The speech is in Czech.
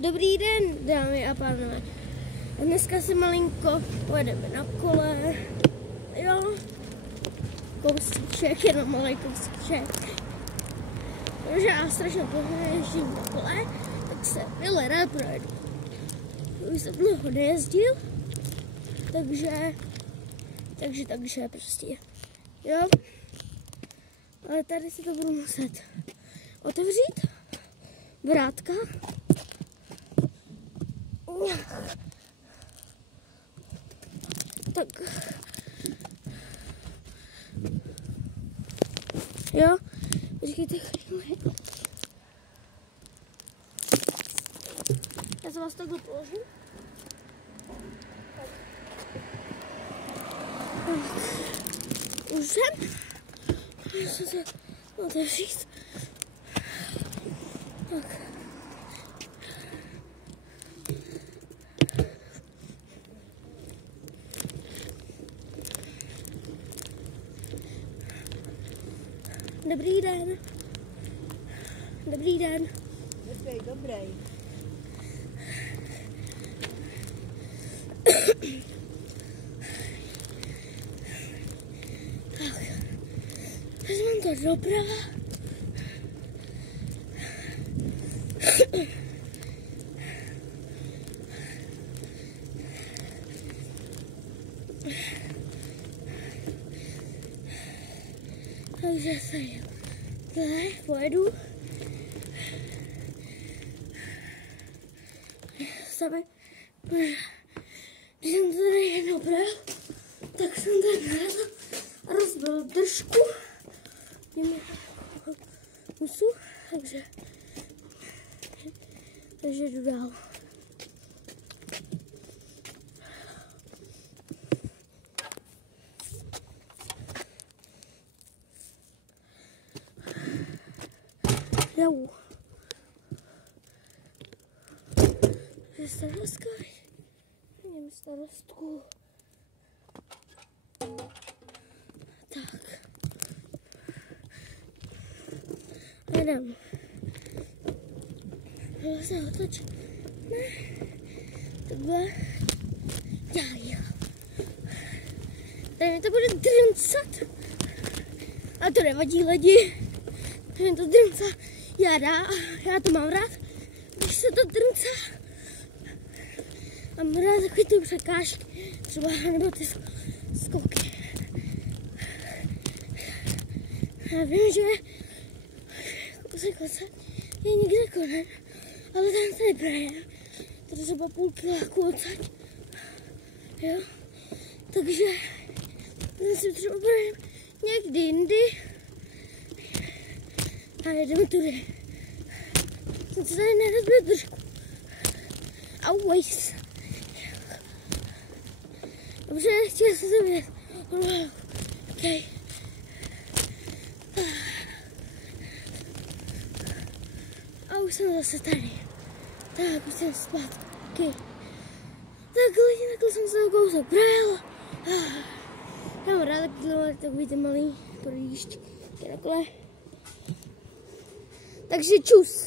Dobrý den, dámy a pánové. A dneska si malinko pojedeme na kole. Jo, kousíček, jenom malý kousíček. Protože já strašně poježdím na kole, tak se milé rád projedu. Už jsem dlouho nejezdil, takže prostě, jo. Ale tady si to budu muset otevřít. Vrátka. Tak. Jo, počkejte chvíli. Já se vás takhle položím. Už jsem. Musím se otevřít. Tak. Dobrý den. Dobrý den. Dobrý. Tak. Vezmeme to doprava. Takže se tady pojedu. Sami, když jsem to tady jednou bral, tak jsem tady narazil a rozbil držku. Musu, takže jdu dál. Jau. Je starostka. Nevím, starostku. Tak. Jdem. Ale se otoč. Ne. Takhle. Já. Tady mi to bude drncat. A to nevadí lidi. Tady mi to drncá. Já to mám rád, když se to drncá. Mám rád takový ty překážky, třeba nebo ty skoky. Já vím, že kousek je někde konen, ale ten tady praje. To je třeba půl kiláku odsaď. Jo? Takže ten si třeba prajem někdy jindy. A jedeme tudy. Jsem se tady nerozbil držku. Auwejs. Dobře, chtěl jsem se vidět. Okay. A už jsem zase tady. Tak, už jsem zpátky. Takhle jsem se kousek projel. Já mám rád takový ty malý projížďky. Takže čus.